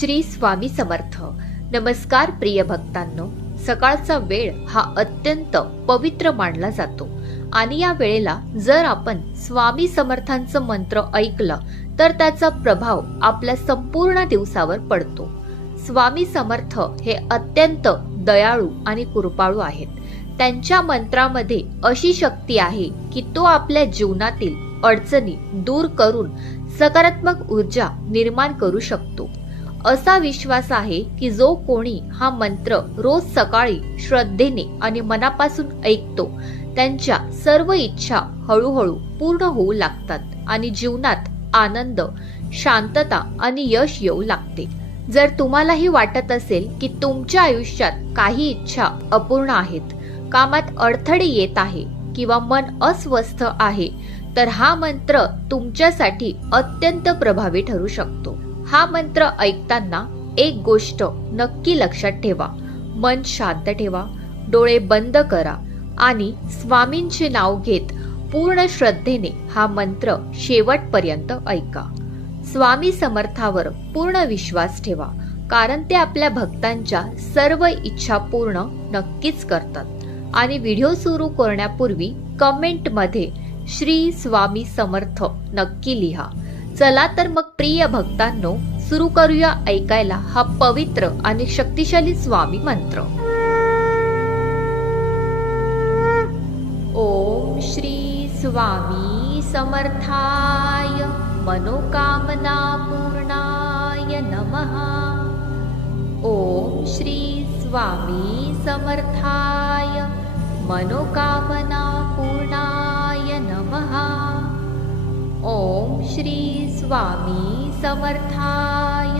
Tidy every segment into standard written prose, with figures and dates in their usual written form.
श्री स्वामी समर्थ. नमस्कार प्रिय भक्तांनो. सकाळचा वेळ हा अत्यंत पवित्र मानला जातो आणि या वेळेला जर आपण स्वामी समर्थांचं मंत्र ऐकलं तर त्याचा प्रभाव आपल्या संपूर्ण दिवसावर पडतो. स्वामी समर्थ हे अत्यंत दयाळू आणि कृपाळू आहेत. त्यांच्या मंत्रामध्ये अशी शक्ती आहे की तो आपल्या जीवनातील अडचणी दूर करून सकारात्मक ऊर्जा निर्माण करू शकतो. असा विश्वास आहे की जो कोणी हा मंत्र रोज सकाळी श्रद्धेने आणि मनापासून ऐकतो त्यांच्या सर्व इच्छा हळूहळू पूर्ण होऊ लागतात आणि जीवनात आनंद, शांतता आणि यश येऊ लागते. जर तुम्हालाही वाटत असेल की तुमच्या आयुष्यात काही इच्छा अपूर्ण आहेत, कामात अडथळे येत आहे किंवा मन अस्वस्थ आहे, तर हा मंत्र तुमच्यासाठी अत्यंत प्रभावी ठरू शकतो. हा मंत्र ऐकताना एक गोष्ट नक्की लक्षात ठेवा. मन शांत ठेवा, डोळे बंद करा आणि स्वामींचे नाव घेत पूर्ण श्रद्धेने हा मंत्र शेवटपर्यंत ऐका. स्वामी समर्थावर पूर्ण विश्वास ठेवा, कारण ते आपल्या भक्तांच्या सर्व इच्छा पूर्ण नक्कीच करतात. आणि व्हिडिओ सुरू करण्यापूर्वी कमेंटमध्ये श्री स्वामी समर्थ नक्की लिहा. चला तर मग प्रिय भक्तांनो, सुरू करूया ऐकायला हा पवित्र आणि शक्तिशाली स्वामी मंत्र. ओम श्री स्वामी समर्थाय मनोकामना पूर्णाय नमः. ओम श्री स्वामी समर्थाय मनोकामना पूर्णाय नमः. ओम श्री स्वामी समर्थाय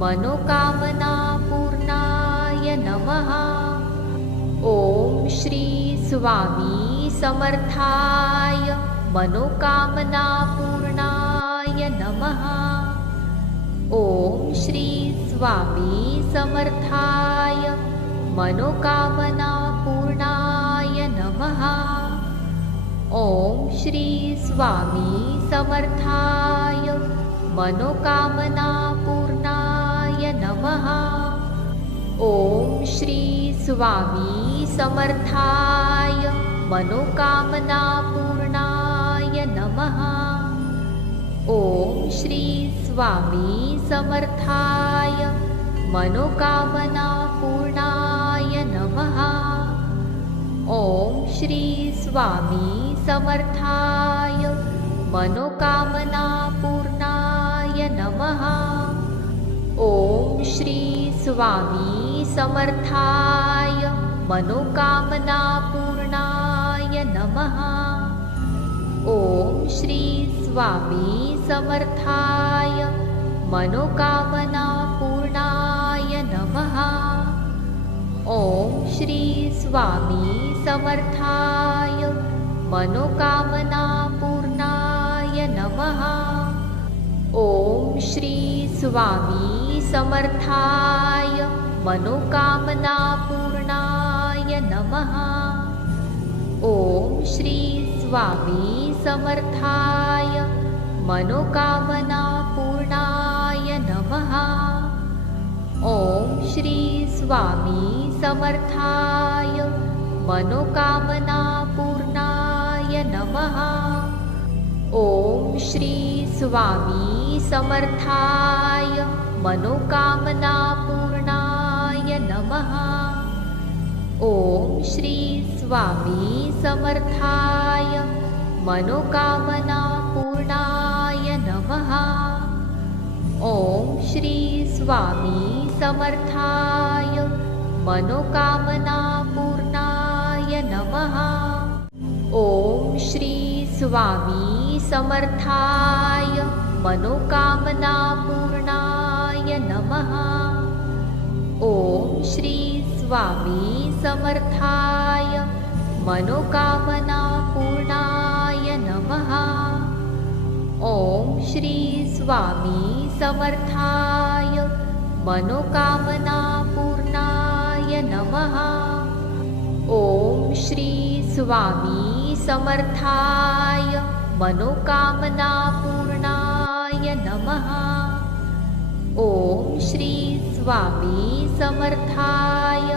मनोकामना पूर्णाय नमः. ओम श्री स्वामी समर्थाय मनोकामना पूर्णाय नमः. ओम श्री स्वामी समर्थाय मनोकामना पूर्णाय नमः. ओम श्री स्वामी समर्थाय मनोकामना पूर्णाय नमः. ओम श्री स्वामी समर्थाय मनोकामना पूर्णाय नमः. ओम श्री स्वामी समर्थाय मनोकामना पूर्णाय नमः. ओम श्री स्वामी समर्थाय मनोकामना पूर्णाय नमः. ओम श्री स्वामी समर्थाय मनोकामना पूर्णाय नमः. ओम श्री स्वामी समर्थाय मनोकामना पूर्णाय नमः. ओम श्री स्वामी समर्थाय मनोकामना पूर्णाय नमः. ओम श्री स्वामी समर्थाय मनोकामना पूर्णाय नमः. ओम श्री स्वामी समर्थाय मनोकामना पूर्णाय नमः. ओम श्री स्वामी समर्थाय मनोकामना पूर्णाय नमः. ओम श्री स्वामी समर्थाय मनोकामना पूर्णाय नमः. ओम श्री स्वामी समर्थाय मनोकामना पूर्णाय नमः. ओम श्री स्वामी समर्थाय मनोकामना पूर्णाय नमः. ओम श्री स्वामी समर्थाय मनोकामना पूर्णाय नमः. ओम श्री स्वामी समर्थाय मनोकामना पूर्णाय नमः. ओम श्री स्वामी समर्थाय मनोकामना पूर्णाय नमः. ओम श्री स्वामी समर्थाय मनोकामना पूर्णाय नमः. ओम श्री स्वामी समर्थाय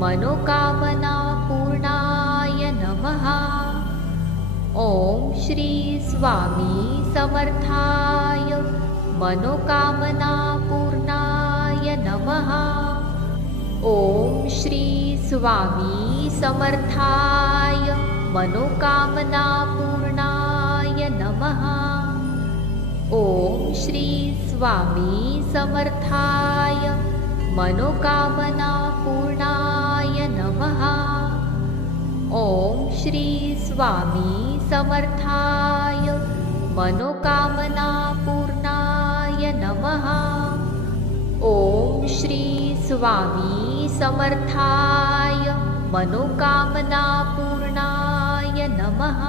मनोकामना पूर्णाय नमः। ओम श्री स्वामी समर्थाय मनोकामना पूर्णाय नमः। ओम श्री स्वामी समर्थाय मनोकामना पूर्णाय नमः। ओम श्री स्वामी समर्थाय मनोकामना पूर्णाय नमः। ओम श्री स्वामी समर्थाय मनोकामना पूर्णाय नमः। ओम श्री स्वामी समर्थाय मनोकामना पूर्णाय नमः।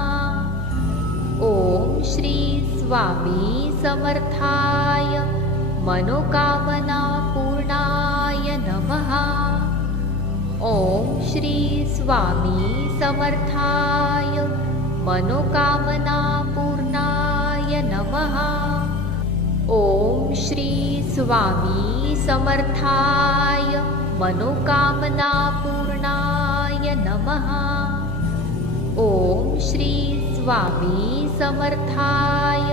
ओम श्री स्वामी समर्थाय मनोकामना पूर्णाय नमः। ओम श्री स्वामी समर्थाय मनोकामना पूर्णाय नमः। ओम श्री स्वामी समर्थाय मनोकामना पूर्णाय नमः। ओम श्री स्वामी समर्थाय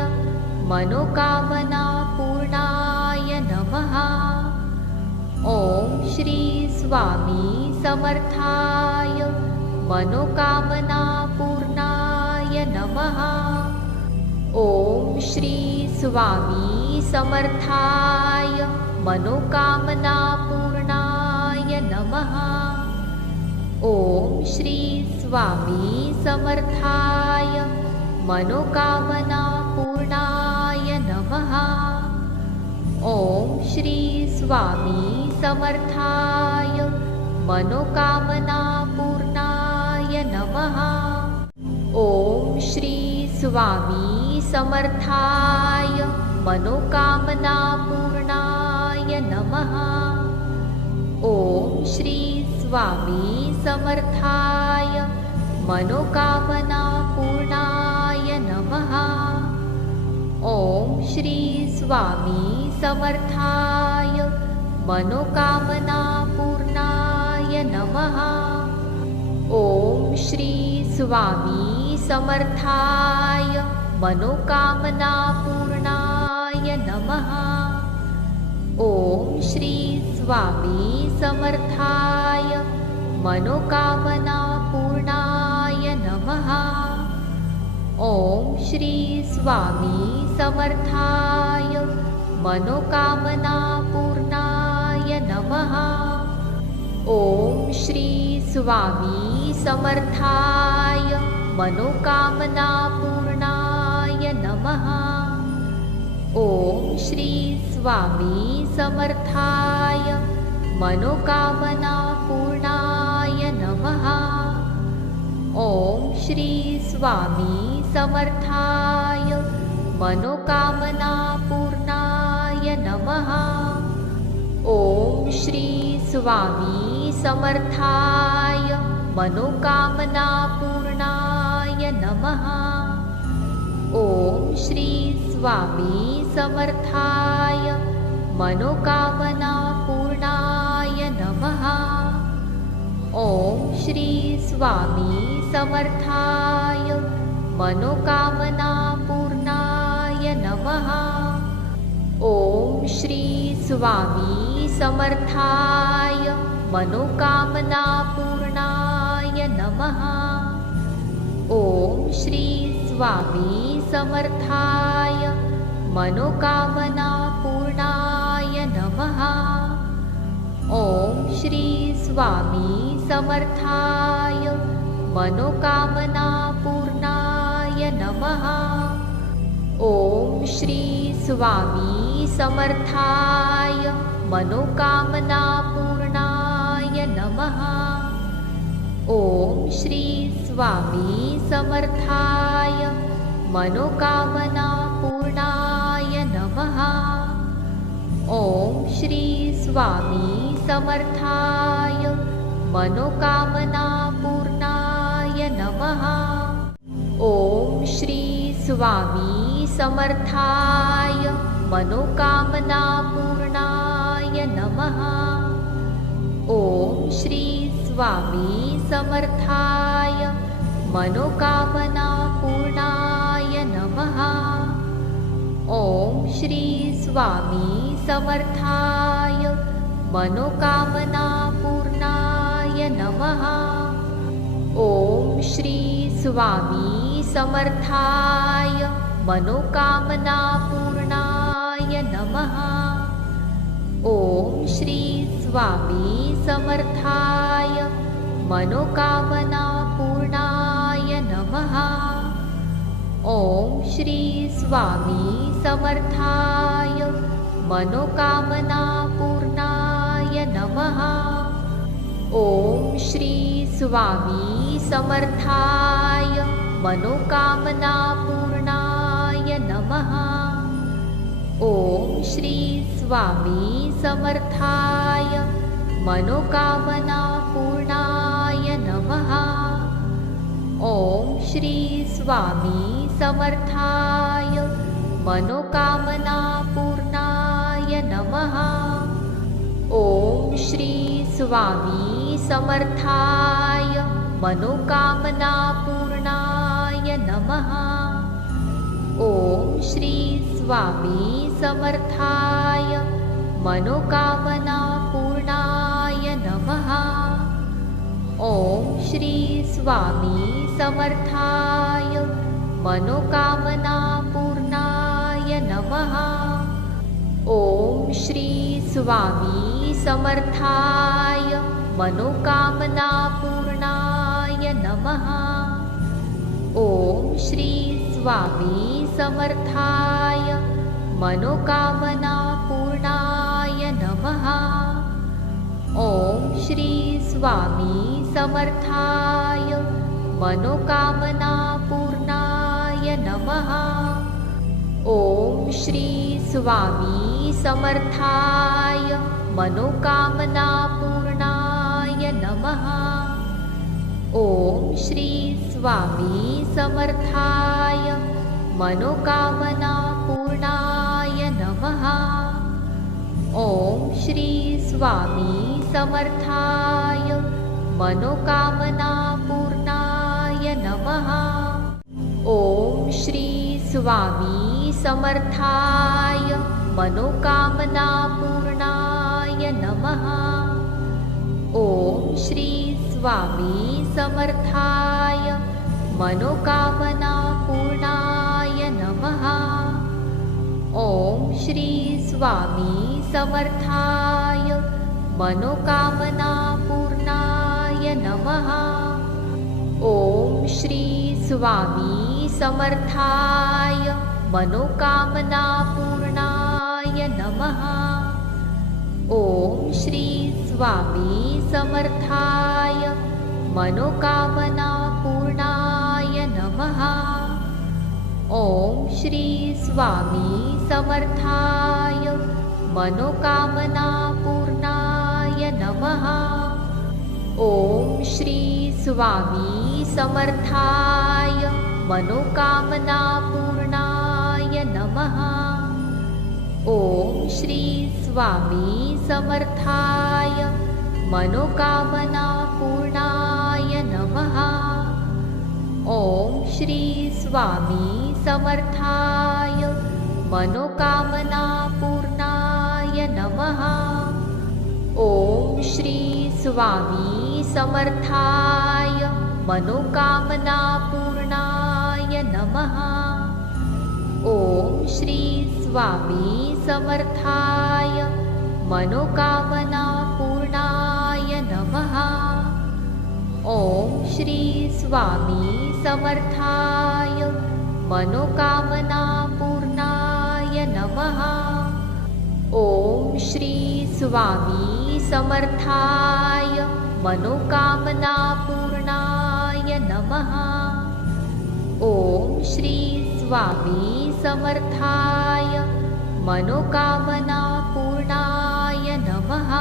मनोकामना पूर्णाय नमः। ओम श्री स्वामी समर्थाय मनोकामना पूर्णाय नमः। ओम श्री स्वामी समर्थाय मनोकामना पूर्णाय नमः। ओम श्री स्वामी समर्थाय मनोकामना पूर्णाय नमः। ओम श्री स्वामी समर्थाय मनोकामना पूर्णाय नमः। ओम श्री स्वामी समर्थाय मनोकामना पूर्णाय नमः। ओम श्री स्वामी समर्थाय मनोकामना पूर्णाय नमः। ओम श्री स्वामी समर्थाय मनोकामना पूर्णाय नमः। ओम श्री स्वामी समर्थाय मनोकामना पूर्णाय नमः। ओम श्री स्वामी समर्थाय मनोकामना पूर्णाय नमः। ओम श्री स्वामी समर्थाय मनोकामना पूर्णाय नमः। ओम श्री स्वामी समर्थाय मनोकामना पूर्णाय नमः। ओम श्री स्वामी समर्थाय मनोकामना पूर्णाय नमः। ओम श्री स्वामी समर्थाय मनोकामना पूर्णाय नमः। ओम श्री स्वामी समर्थाय मनोकामना पूर्णाय नमः। ओम श्री स्वामी समर्थाय मनोकामना पूर्णाय नमः। ओम श्री स्वामी समर्थाय मनोकामना पूर्णाय नमः। ओम श्री स्वामी समर्थाय मनोकामना पूर्णाय नमः। ओम श्री स्वामी समर्थाय मनोकामना पूर्णाय नमः। ओम श्री स्वामी समर्थाय मनोकामना पूर्णाय नमः। ओम श्री स्वामी समर्थाय मनोकामना पूर्णाय नमः। ओम श्री स्वामी समर्थाय मनोकामना पूर्णाय नमः। ओम श्री स्वामी समर्थाय मनोकामना पूर्णाय नमः। ओम श्री स्वामी समर्थाय मनोकामना पूर्णाय नमः। ओम श्री स्वामी समर्थाय मनोकामना पूर्णाय नमः। ओम श्री स्वामी समर्थाय मनोकामना पूर्णाय नमः। ओम श्री स्वामी समर्थाय मनोकामना पूर्णाय नमः। ओम श्री स्वामी समर्थाय मनोकामना पूर्णाय नमः। ओम श्री स्वामी समर्थाय मनोकामना पूर्णाय नमः। ओम श्री स्वामी समर्थाय मनोकामना पूर्णाय नमः। ओम श्री स्वामी समर्थाय मनोकामना पूर्णाय नमः। ओम श्री स्वामी समर्थाय मनोकामना पूर्णाय नमः। ओम श्री स्वामी समर्थाय मनोकामना पूर्णाय नमः। ओम श्री स्वामी समर्थाय मनोकामना पूर्णाय नमः। ओम श्री स्वामी समर्थाय मनोकामना पूर्णाय नमः। ओम श्री स्वामी समर्थाय मनोकामना पूर्णाय नमः। ओम श्री स्वामी समर्थाय मनोकामना पूर्णाय नमः। ओम श्री स्वामी समर्थाय मनोकामना पूर्णाय नमः। ओम श्री स्वामी समर्थाय मनोकामना पूर्णाय नमः। ओम श्री स्वामी समर्थाय मनोकामना पूर्णाय नमः। ओम श्री स्वामी समर्थाय मनोकामना पूर्णाय नमः। ओम श्री स्वामी समर्थाय मनोकामना पूर्णाय नमः। ओम श्री स्वामी समर्थाय मनोकामना पूर्णाय नमः। ओम श्री स्वामी समर्थाय मनोकामना पूर्णाय नमः। ओम श्री स्वामी समर्थाय मनोकामना पूर्णाय नमः। ओम श्री स्वामी समर्थाय मनोकामना पूर्णाय नमः। ओम श्री स्वामी समर्थाय मनोकामना पूर्णाय नमः। ओम श्री स्वामी समर्थाय मनोकामना पूर्णाय नमः। ओम श्री स्वामी समर्थाय मनोकामना पूर्णाय नमः। ओम श्री स्वामी समर्थाय मनोकामना पूर्णाय नमः। ओम श्री स्वामी समर्थाय मनोकामना पूर्णाय नमः। ओम श्री स्वामी समर्थाय मनोकामना पूर्णाय नमः। ओम श्री स्वामी समर्थाय मनोकामना पूर्णाय नमः। ओम श्री स्वामी समर्थाय मनोकामना पूर्णाय नमः। ओम श्री स्वामी समर्थाय मनोकामना पूर्णाय नमः।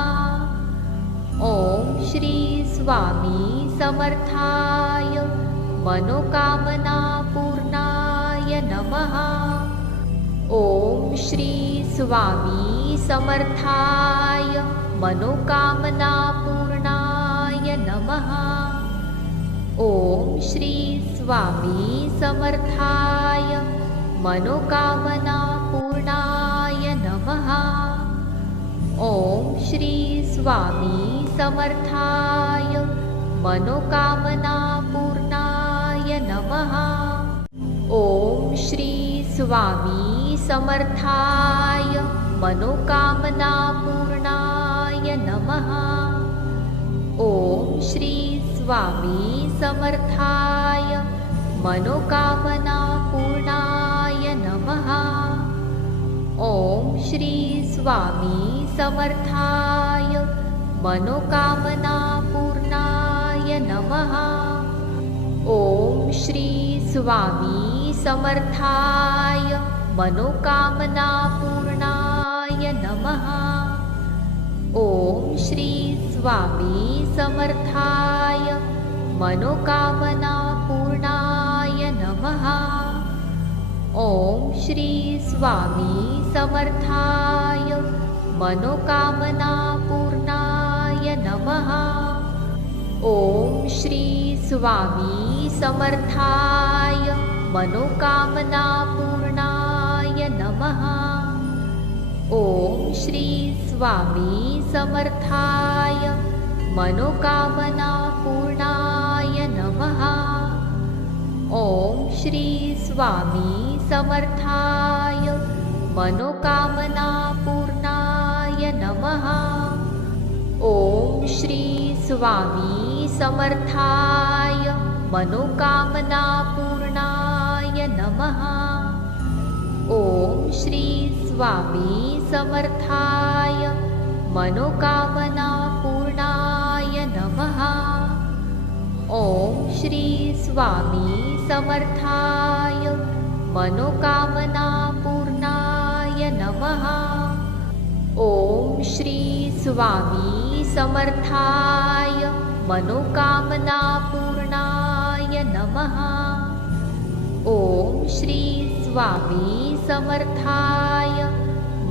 ओम श्री स्वामी समर्थाय मनोकामना पूर्णाय नमः। ओम श्री स्वामी समर्थाय मनोकामना पूर्णाय नमः। ओम श्री स्वामी समर्थाय मनोकामना पूर्णाय नमः। ओम श्री स्वामी समर्थाय मनोकामना पूर्णाय नमः। ओम श्री स्वामी समर्थाय मनोकामना पूर्णाय नमः। ओम श्री स्वामी समर्थाय मनोकामना पूर्णाय नमः। ओम श्री स्वामी समर्थाय मनोकामना पूर्णाय नमः। ओम श्री स्वामी समर्थाय मनोकामना पूर्णाय नमः। ओम श्री स्वामी समर्थाय मनोकामना पूर्णाय नमः। ओम श्री स्वामी समर्थाय मनोकामना पूर्णाय नमः। ओम श्री स्वामी समर्थाय मनोकामना पूर्णाय नमः। ओम श्री स्वामी समर्थाय मनोकामना पूर्णाय नमः। ओम श्री स्वामी समर्थाय मनोकामना पूर्णाय नमः। ओम श्री स्वामी समर्थाय मनोकामना पूर्णाय नमः। ओम श्री स्वामी समर्थाय मनोकामना पूर्णाय नमः। ओम श्री स्वामी समर्थाय मनोकामना पूर्णाय नमः। ओम श्री स्वामी समर्थाय मनोकामना पूर्णाय नमः। ओम श्री स्वामी समर्थाय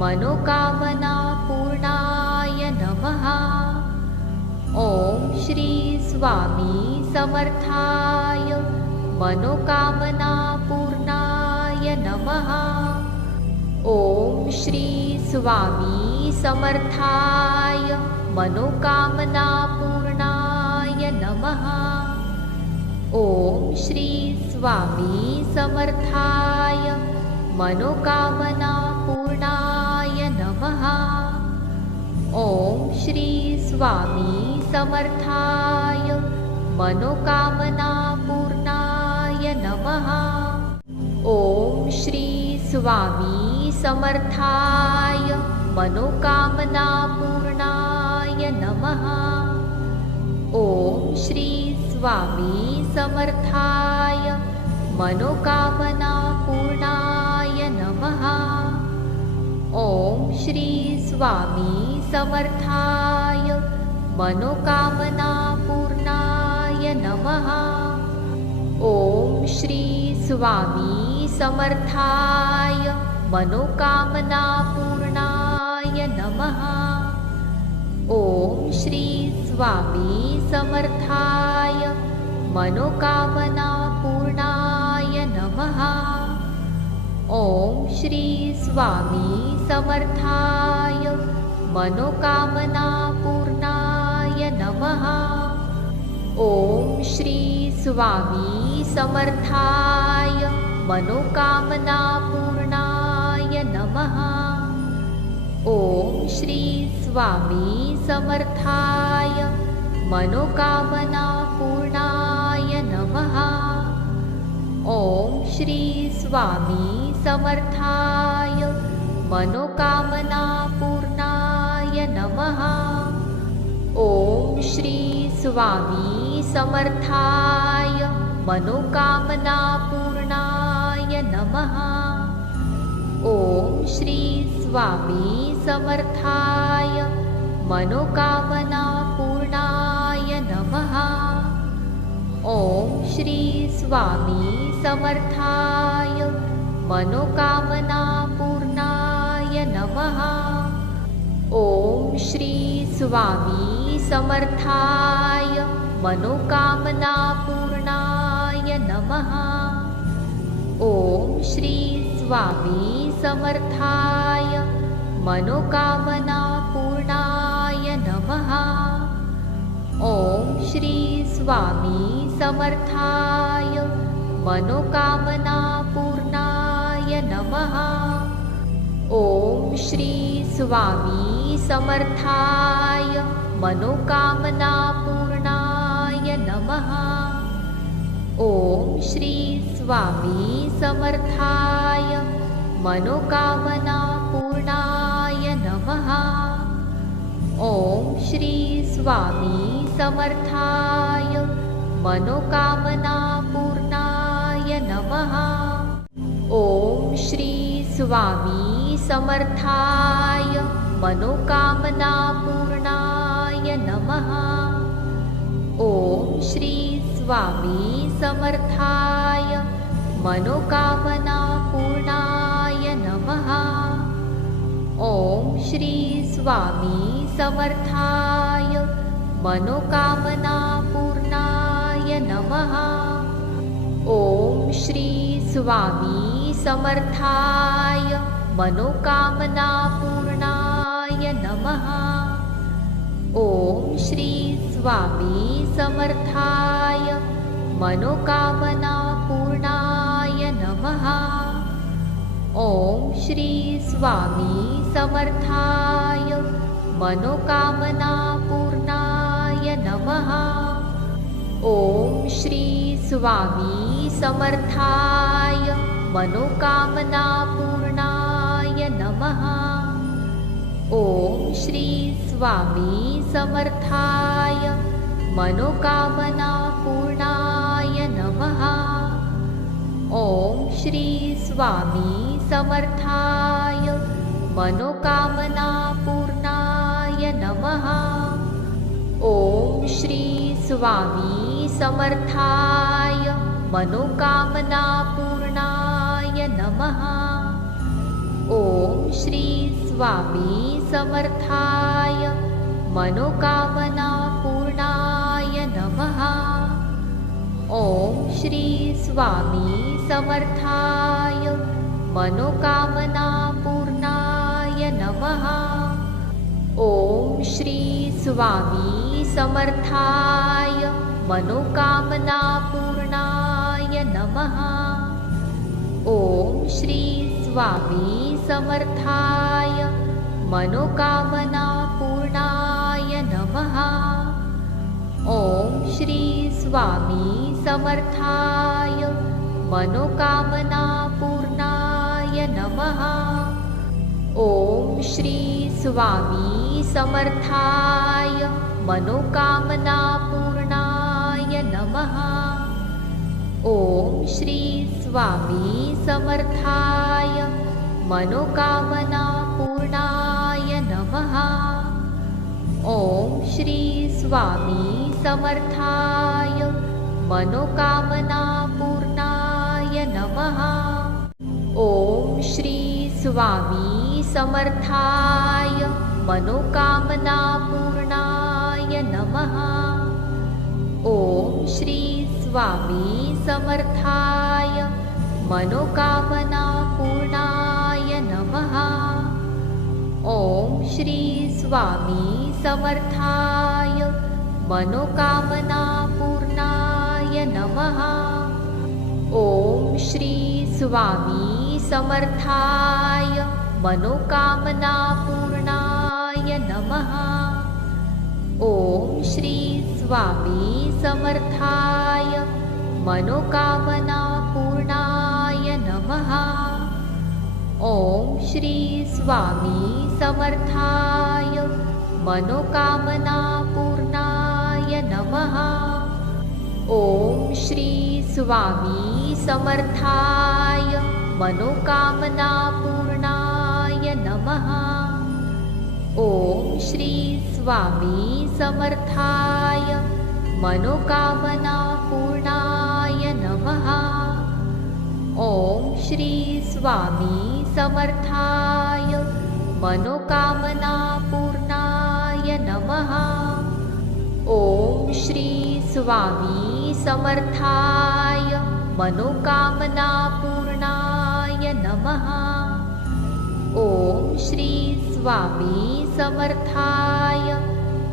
मनोकामना पूर्णाय नमः। ओम श्री स्वामी समर्थाय मनोकामना पूर्णाय नमः। ओम श्री स्वामी समर्थाय मनोकामना पूर्णाय नमः। ओम श्री स्वामी समर्थाय मनोकामना पूर्णाय नमः। ओम श्री स्वामी समर्थाय मनोकामना पूर्णाय नमः। ओम श्री स्वामी समर्थाय मनोकामना पूर्णाय नमः। ओम श्री स्वामी समर्थाय मनोकामना पूर्णाय नमः। ओम श्री स्वामी समर्थाय मनोकामना पूर्णाय नमः। ओम श्री स्वामी समर्थाय मनोकामना पूर्णाय नमः। ओम श्री स्वामी समर्थाय मनोकामना पूर्णाय नमः। ओम श्री स्वामी समर्थाय मनोकामना पूर्णाय नमः। ओम श्री स्वामी समर्थाय मनोकामना पूर्णाय नमः। ओम श्री स्वामी समर्थाय मनोकामना पूर्णाय नमः। ओम श्री स्वामी समर्थाय मनोकामना पूर्णाय नमः। ओम श्री स्वामी समर्थाय मनोकामना पूर्णाय नमः। ओम श्री स्वामी समर्थाय मनोकामना पूर्णाय नमः। ओम श्री स्वामी समर्थाय मनोकामना पूर्णाय नमः। ओम श्री स्वामी समर्थाय मनोकामना पूर्णाय नमः। ओम श्री स्वामी समर्थाय मनोकामना पूर्णाय नमः। ओम श्री स्वामी समर्थाय मनोकामना पूर्णाय नमः। ओम श्री स्वामी समर्थाय मनोकामना पूर्णाय नमः। ओम श्री स्वामी समर्थाय मनोकामना पूर्णाय नमः। ओम श्री स्वामी समर्थाय मनोकामना पूर्णाय नमः। ओम श्री स्वामी समर्थाय मनोकामना पूर्णाय नमः। ओम श्री स्वामी समर्थाय मनोकामना पूर्णाय नमः। ओम श्री स्वामी समर्थाय मनोकामना पूर्णाय नमः। ओम श्री स्वामी समर्थाय मनोकामना पूर्णाय नमः। ओम श्री स्वामी समर्थाय मनोकामना पूर्णाय नमः। ओम श्री स्वामी समर्थाय मनोकामना पूर्णाय नमः। ओम श्री स्वामी समर्थाय मनोकामना पूर्णाय नमः। ओम श्री स्वामी समर्थाय मनोकामना पूर्णाय नमः। ओम श्री स्वामी समर्थाय मनोकामना पूर्णाय नमः। ओम श्री स्वामी समर्थाय मनोकामना पूर्णाय नमः। ओम श्री स्वामी समर्थाय मनोकामना पूर्णाय नमः। ओम श्री स्वामी समर्थाय मनोकामना पूर्णाय नमः। ओम श्री स्वामी समर्थाय मनोकामना पूर्णाय नमः। ओम श्री स्वामी समर्थाय मनोकामना पूर्णाय नमः। ओम श्री स्वामी समर्थाय मनोकामना पूर्णाय नमः। ओम श्री स्वामी समर्थाय मनोकामना पूर्णाय नमः। ओम श्री स्वामी समर्थाय मनोकामना पूर्णाय नमः। ओम श्री स्वामी समर्थाय मनोकामना पूर्णाय नमः। ओम श्री स्वामी समर्थाय मनोकामना पूर्णाय नमः। ओम श्री स्वामी समर्थाय मनोकामना पूर्णाय नमः। ओम श्री स्वामी समर्थाय मनोकामना पूर्णाय नमः। ओम श्री स्वामी समर्थाय मनोकामना पूर्णाय नमः। ओम श्री स्वामी समर्थाय मनोकामना पूर्णाय नमः। ओम श्री स्वामी समर्थाय मनोकामना पूर्णाय नमः। ओम श्री स्वामी समर्थाय मनोकामना पूर्णाय नमः। ओम श्री स्वामी समर्थाय मनोकामना पूर्णाय नमः। ओम श्री स्वामी समर्थाय मनोकामना पूर्णाय नमः। ओम श्री स्वामी समर्थाय मनोकामना पूर्णाय नमः। ओम श्री स्वामी समर्थाय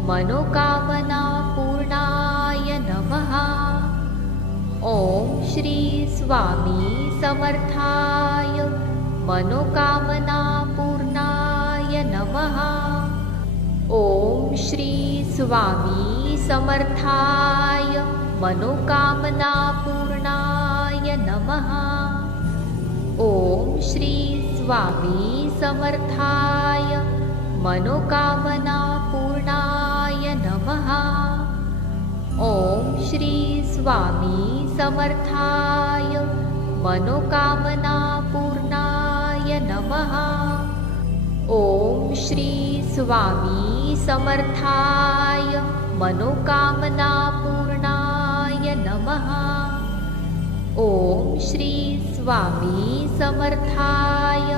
मनोकामना पूर्णाय नमः। ओम श्री स्वामी समर्थाय मनोकामना पूर्णाय नमः। ओम श्री स्वामी समर्थाय मनोकामना पूर्णाय नमः। ओम श्री स्वामी समर्थाय मनोकामना पूर्णाय नमः। ओम श्री स्वामी समर्थाय मनोकामना पूर्णाय नमः। ओम श्री स्वामी समर्थाय मनोकामना पूर्णाय नमः। ओम श्री स्वामी समर्थाय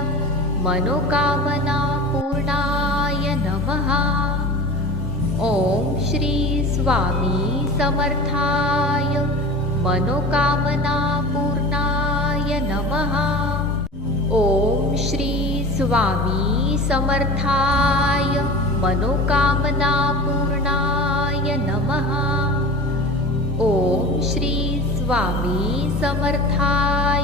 मनोकामना पूर्णाय नमः। ओम श्री स्वामी समर्थाय मनोकामना पूर्णाय नमः। ओम श्री स्वामी समर्थाय मनोकामना पूर्णाय नमः। ओम श्री स्वामी समर्थाय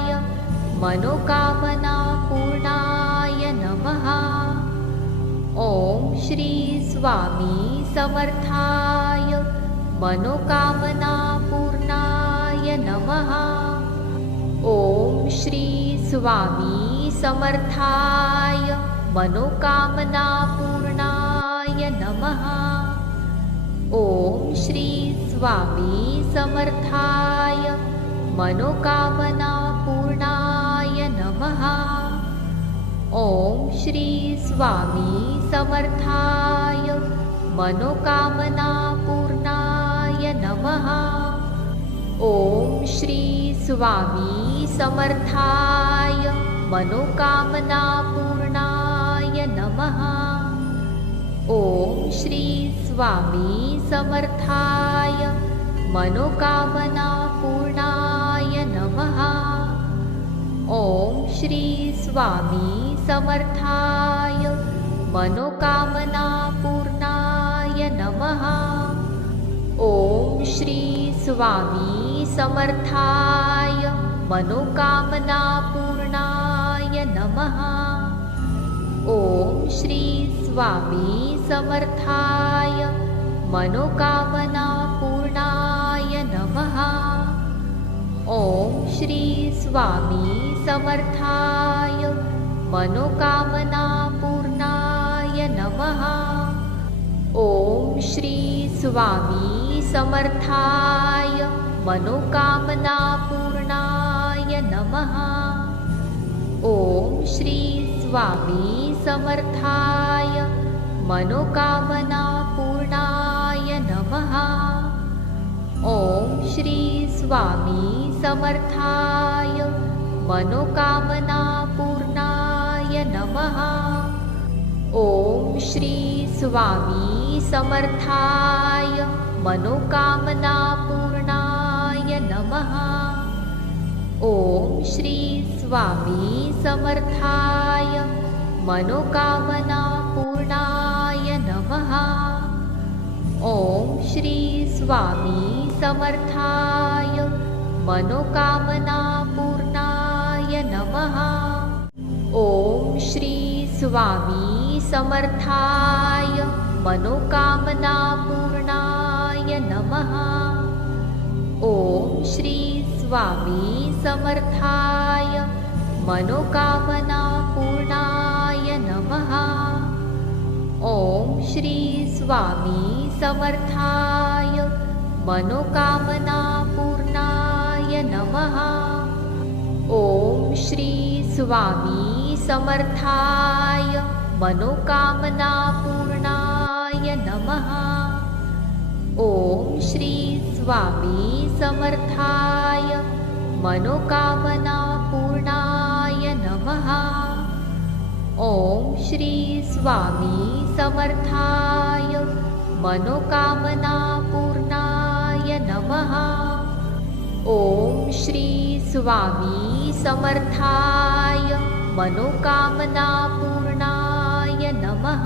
मनोकामना पूर्णाय नमः। ओम श्री स्वामी समर्थाय मनोकामना पूर्णाय नमः। ओम श्री स्वामी समर्थाय मनोकामना पूर्णाय नमः। ओम श्री स्वामी समर्थाय मनोकामना पूर्णाय नमः। ओम श्री स्वामी समर्थाय मनोकामना पूर्णाय नमः। ओम श्री स्वामी समर्थाय मनोकामना पूर्णाय नमः। ओम श्री स्वामी समर्थाय मनोकामना पूर्णाय नमः। ओम श्री स्वामी समर्थाय मनोकामना पूर्णाय नमः। ओम श्री स्वामी समर्थाय मनोकामना पूर्णाय नमः। ओम श्री स्वामी समर्थाय मनोकामना पूर्णाय नमः। ओम श्री स्वामी समर्थाय मनोकामना पूर्णाय नमः। ओम श्री स्वामी समर्थाय मनोकामना पूर्णाय नमः। ओम श्री स्वामी समर्थाय मनोकामना पूर्णाय नमः। ओम श्री स्वामी समर्थाय मनोकामना पूर्णाय नमः। ओम श्री स्वामी समर्थाय मनोकामना पूर्णाय नमः। ओम श्री स्वामी समर्थाय मनोकामना पूर्णाय नमः। ओम श्री स्वामी समर्थाय मनोकामना पूर्णाय नमः। ओम श्री स्वामी समर्थाय मनोकामना पूर्णाय नमः। ओम श्री स्वामी समर्थाय मनोकामना पूर्णाय नमः। ओम श्री स्वामी समर्थाय मनोकामना पूर्णाय नमः। ओम श्री स्वामी समर्थाय मनोकामना पूर्णाय नमः। ओम श्री स्वामी समर्थाय मनोकामना पूर्णाय नमः। ओम श्री स्वामी समर्थाय मनोकामना पूर्णाय नमः। ओम श्री स्वामी समर्थाय मनोकामना पूर्णाय नमः।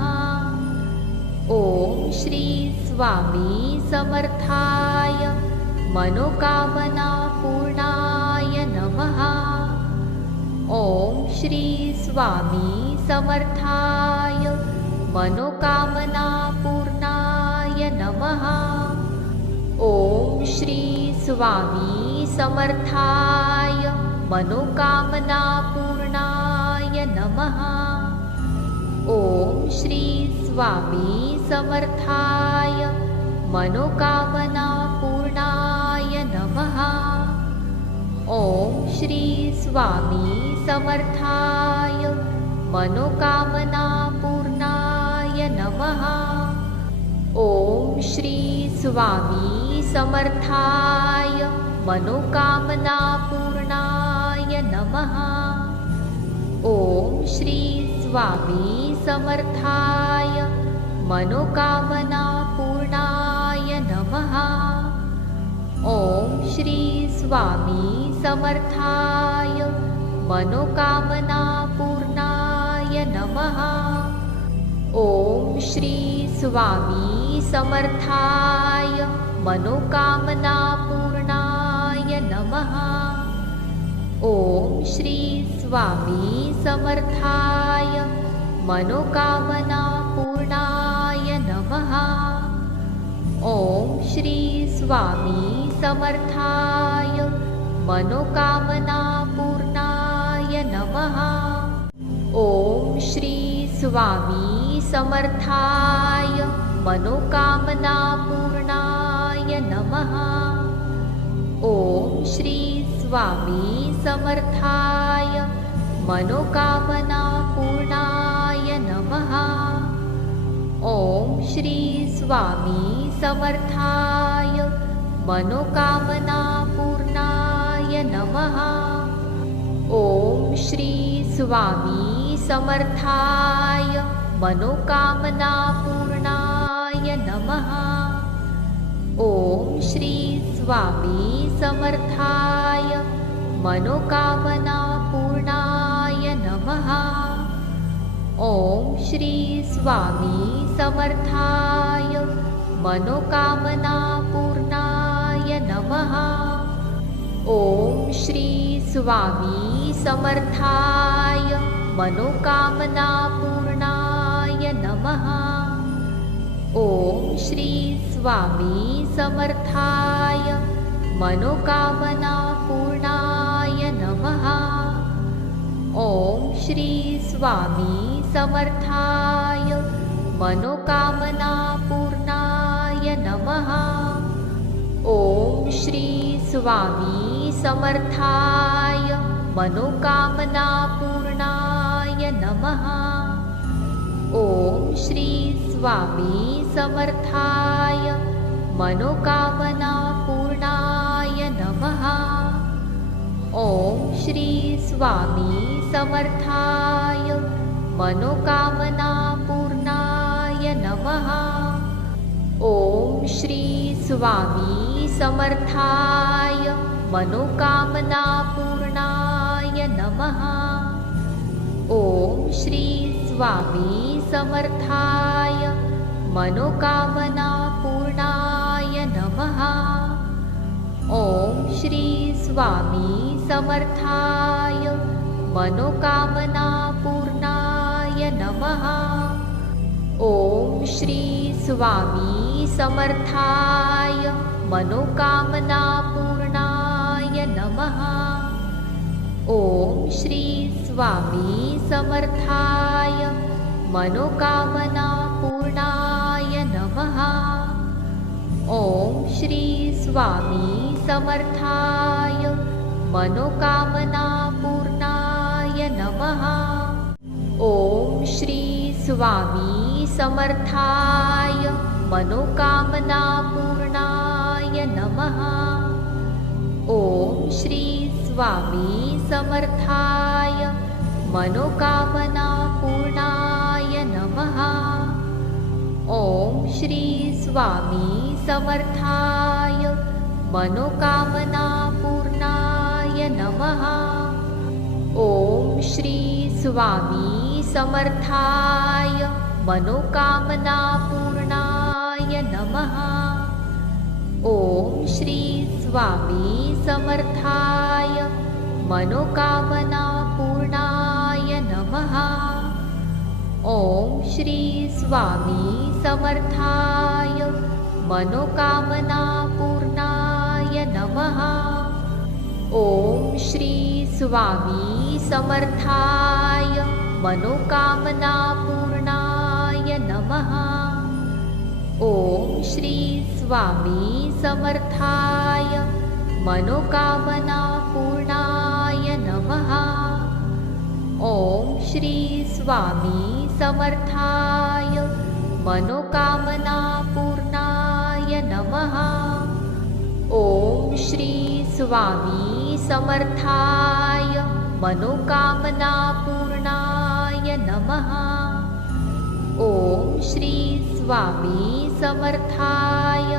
ओम श्री स्वामी समर्थाय मनोकामना पूर्णाय नमः। ओम श्री स्वामी समर्थाय मनोकामना पूर्णाय नमः। ओम श्री स्वामी समर्थाय मनोकामना पूर्णाय नमः। ओम श्री स्वामी समर्थाय मनोकामना पूर्णाय नमः। ओम श्री स्वामी समर्थाय मनोकामना पूर्णाय नमः। ओम श्री स्वामी समर्थाय मनोकामना पूर्णाय नमः। ओम श्री स्वामी समर्थाय मनोकामना पूर्णाय नमः। ओम श्री स्वामी समर्थाय मनोकामना पूर्णाय नमः। ओम श्री स्वामी समर्थाय मनोकामना पूर्णाय नमः। ओम श्री स्वामी समर्थाय मनोकामना पूर्णाय नमः। ओम श्री स्वामी समर्थाय मनोकामना पूर्णाय नमः। ओम श्री स्वामी समर्थाय मनोकामना पूर्णाय नमः। ओम श्री स्वामी समर्थाय मनोकामना पूर्णाय नमः। ओम श्री स्वामी समर्थाय मनोकामना पूर्णाय नमः। ओम श्री स्वामी समर्थाय मनोकामना पूर्णाय नमः। ओम श्री स्वामी समर्थाय मनोकामना पूर्णाय नमः। ओम श्री स्वामी समर्थाय मनोकामना पूर्णाय नमः। ओम श्री स्वामी समर्थाय मनोकामना पूर्णाय नमः। ओम श्री स्वामी समर्थाय मनोकामना पूर्णाय नमः। ओम श्री स्वामी समर्थाय मनोकामना पूर्णाय नमः। ओम श्री स्वामी समर्थाय मनोकामना पूर्णाय नमः। ओम श्री स्वामी समर्थाय मनोकामना पूर्णाय नमः। ओम श्री स्वामी समर्थाय मनोकामना पूर्णाय नमः। ओम श्री स्वामी समर्थाय मनोकामना पूर्णाय नमः। ओम श्री स्वामी समर्थाय मनोकामना पूर्णाय नमः। ओम श्री स्वामी समर्थाय मनोकामना पूर्णाय नमः। ओम श्री स्वामी समर्थाय मनोकामना पूर्णाय नमः। ओम श्री स्वामी समर्थाय मनोकामना पूर्णाय नमः। ओम श्री स्वामी समर्थाय मनोकामना पूर्णाय नमः। ओम श्री स्वामी समर्थाय मनोकामना पूर्णाय नमः। ओम श्री स्वामी समर्थाय मनोकामना पूर्णाय नमः। ओम श्री स्वामी समर्थाय मनोकामना पूर्णाय नमः। ओम श्री स्वामी समर्थाय मनोकामना पूर्णाय नमः। ओम श्री स्वामी समर्थाय मनोकामना पूर्णाय नमः। ओम श्री स्वामी समर्थाय मनोकामना पूर्णाय नमः। ओम श्री स्वामी समर्थाय मनोकामना पूर्णाय नमः। ओम श्री स्वामी समर्थाय मनोकामना पूर्णाय नमः। ओम श्री स्वामी समर्थाय मनोकामना पूर्णाय नमः। ओम श्री स्वामी समर्थाय मनोकामना पूर्णाय नमः। ओम श्री स्वामी समर्थाय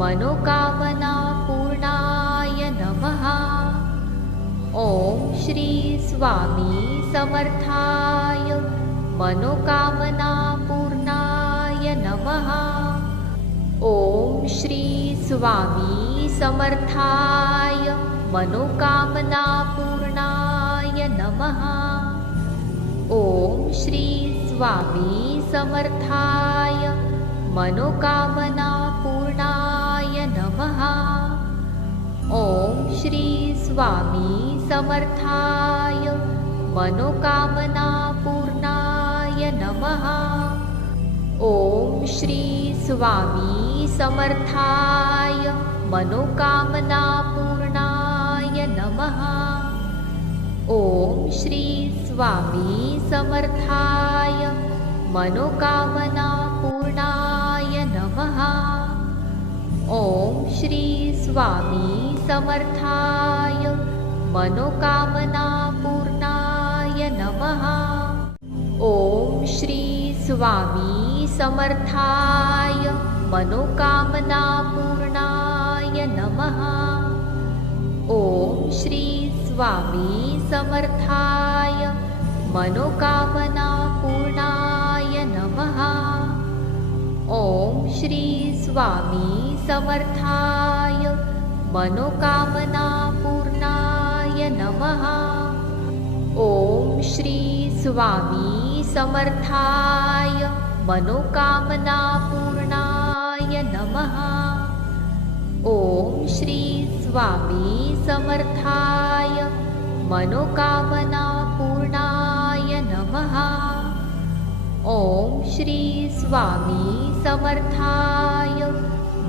मनोकामना पूर्णाय नमः। ओम श्री स्वामी समर्थाय मनोकामना पूर्णाय नमः। ओम श्री स्वामी समर्थाय मनोकामना पूर्णाय नमः। ओम श्री स्वामी समर्थाय मनोकामना पूर्णाय नमः। ओम श्री स्वामी समर्थाय मनोकामना पूर्णाय नमः। ओम श्री स्वामी समर्थाय मनोकामना पूर्णाय नमः। ओम श्री स्वामी समर्थाय मनोकामना पूर्णाय नमः। ओम श्री स्वामी समर्थाय मनोकामना पूर्णाय नमः। ओम श्री स्वामी समर्थाय मनोकामना पूर्णाय नमः। ओम श्री स्वामी समर्थाय मनोकामना पूर्णाय नमः। ओम श्री स्वामी समर्थाय मनोकामना पूर्णाय नमः। ओम श्री स्वामी समर्थाय मनोकामना पूर्णाय नमः। ओम श्री स्वामी समर्थाय मनोकामना पूर्णाय नमः। ओम श्री स्वामी समर्थाय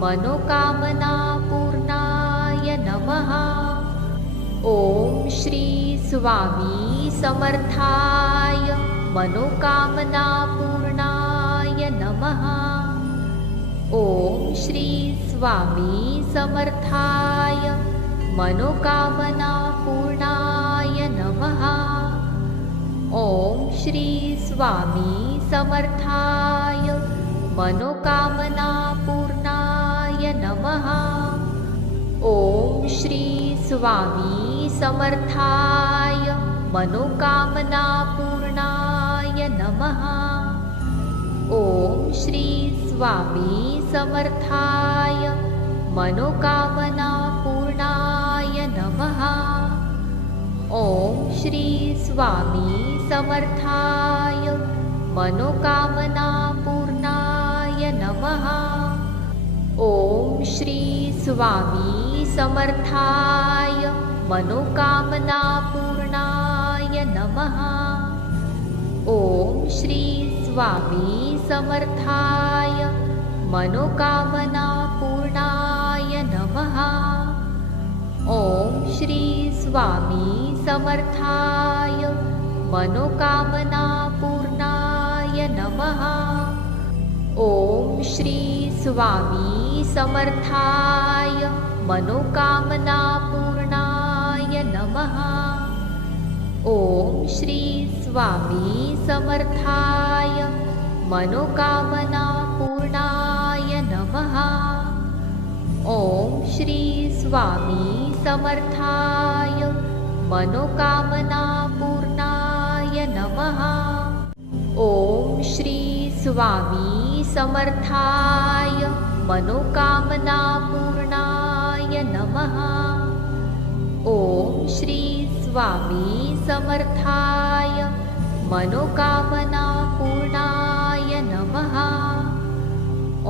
मनोकामना पूर्णाय नमः। ओम श्री स्वामी समर्थाय मनोकामना पूर्णाय नमः। ओम श्री स्वामी समर्थाय मनोकामना पूर्णाय नमः। ओम श्री स्वामी समर्थाय मनोकामना पूर्णाय नमः। ओम श्री स्वामी समर्थाय मनोकामना पूर्णाय नमः। ओम श्री स्वामी समर्थाय मनोकामना पूर्णाय नमः। ओम श्री स्वामी समर्थाय मनोकामना पूर्णाय नमः। ओम श्री स्वामी समर्थाय मनोकामना पूर्णाय नमः। ओम श्री स्वामी समर्थाय मनोकामना पूर्णाय नमः। ओम श्री स्वामी समर्थाय मनोकामना पूर्णाय नमः। ओम श्री स्वामी समर्थाय मनोकामना पूर्णाय नमः। नमः। ॐ श्री स्वामी समर्थाय मनोकामना पूर्णाय नमः। ॐ श्री स्वामी समर्थाय मनोकामना पूर्णाय नमः। ॐ श्री स्वामी समर्थाय मनोकामना पूर्णाय नमः। ॐ श्री स्वामी समर्थाय मनोकामना पूर्णाय नमः।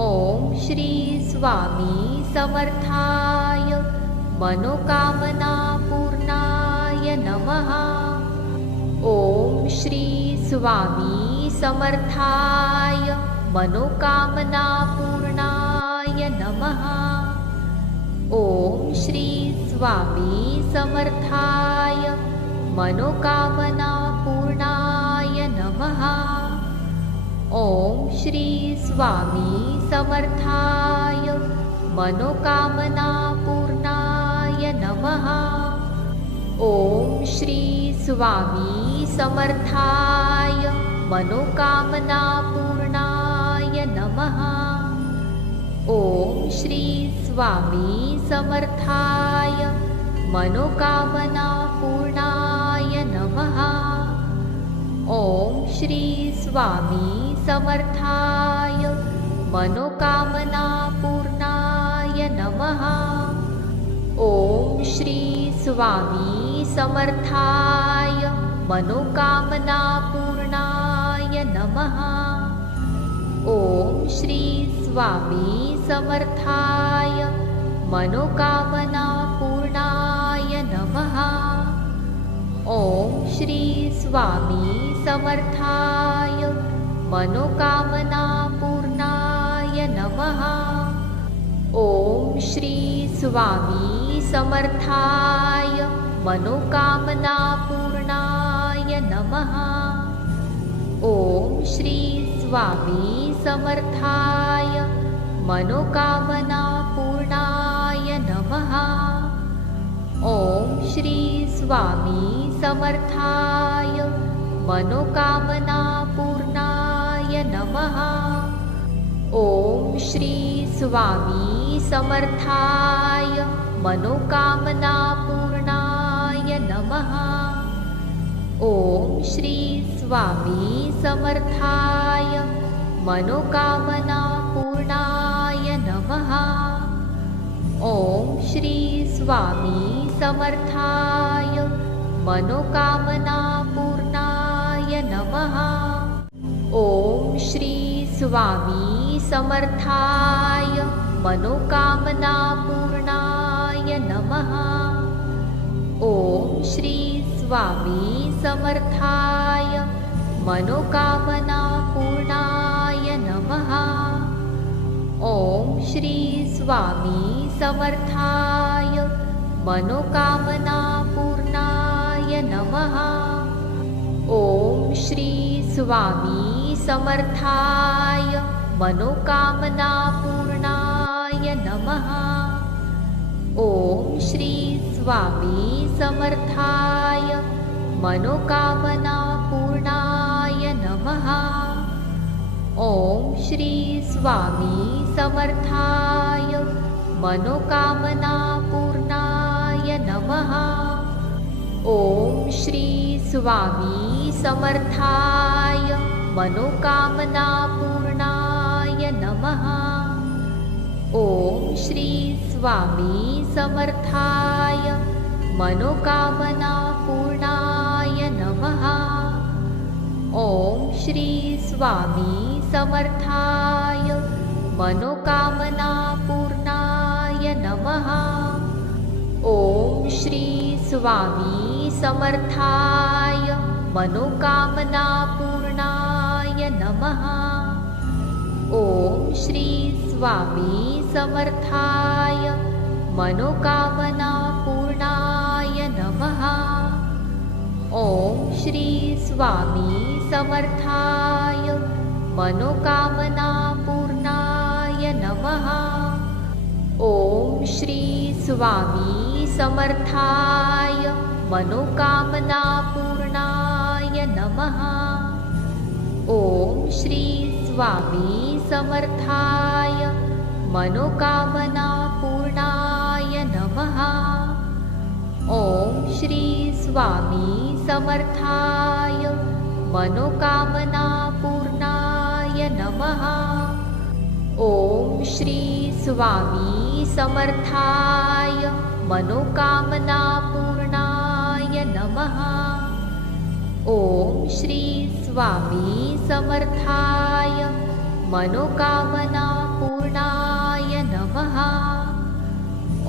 ॐ श्री स्वामी समर्थाय मनोकामना पूर्णाय नमः। ॐ श्री स्वामी समर्थाय मनोकामना पूर्णाय नमः। ॐ श्री स्वामी समर्थाय मनोकामना पूर्णाय नमः। ॐ श्री स्वामी समर्थाय मनोकामना पूर्णाय नमः। ॐ श्री स्वामी समर्थाय मनोकामना पूर्णाय नमः। ॐ श्री स्वामी समर्थाय मनोकामना पूर्णाय नमः। ॐ श्री स्वामी समर्थाय मनोकामना पूर्णाय नमः। ॐ श्री स्वामी समर्थाय मनोकामना पूर्णाय नमः। ॐ श्री स्वामी समर्थाय मनोकामना पूर्णाय नमः। ॐ श्री स्वामी समर्थाय मनोकामना पूर्णाय नमः। ॐ श्री स्वामी समर्थाय मनोकामना पूर्णाय नमः। ॐ श्री स्वामी समर्थाय मनोकामना पूर्णाय नमः। ॐ श्री स्वामी समर्थाय मनोकामना पूर्णाय नमः। ॐ श्री स्वामी समर्थाय मनोकामना पूर्णाय नमः। ॐ श्री स्वामी समर्थाय मनोकामना पूर्णाय नमः। ॐ श्री स्वामी समर्थाय मनोकामना पूर्णाय नमः। ॐ श्री स्वामी समर्थाय मनोकामना पूर्णाय नमः। ॐ श्री स्वामी समर्थाय मनोकामना पूर्णाय नमः। ॐ श्री स्वामी समर्थाय मनोकामना पूर्णाय नमः। ॐ श्री स्वामी समर्थाय मनोकामना पूर्णाय नमः। ॐ श्री स्वामी समर्थाय मनोकामना पूर्णाय नमः। ॐ श्री स्वामी समर्थाय मनोकामना पूर्णाय नमः। ॐ श्री स्वामी समर्थाय मनोकामना पूर्णाय नमः। ॐ श्री स्वामी समर्थाय मनोकामना पूर्णाय नमः। ॐ श्री स्वामी समर्थाय मनोकामना पूर्णाय नमः। ॐ श्री स्वामी समर्थाय मनोकामना पूर्णाय नमः। ॐ श्री स्वामी समर्थाय मनोकामना पूर्णाय नमः। ॐ श्री स्वामी समर्थाय मनोकामना पूर्णाय नमः। ॐ श्री स्वामी समर्थाय मनोकामना पूर्णाय नमः। ओम श्री स्वामी समर्थाय मनोकामना पूर्णाय नमः। ओम श्री स्वामी समर्थाय मनोकामना पूर्णाय नमः। ओम श्री स्वामी समर्थाय मनोकामना पूर्णाय नमः। ओम श्री स्वामी समर्थाय मनोकामना पूर्णाय नमः।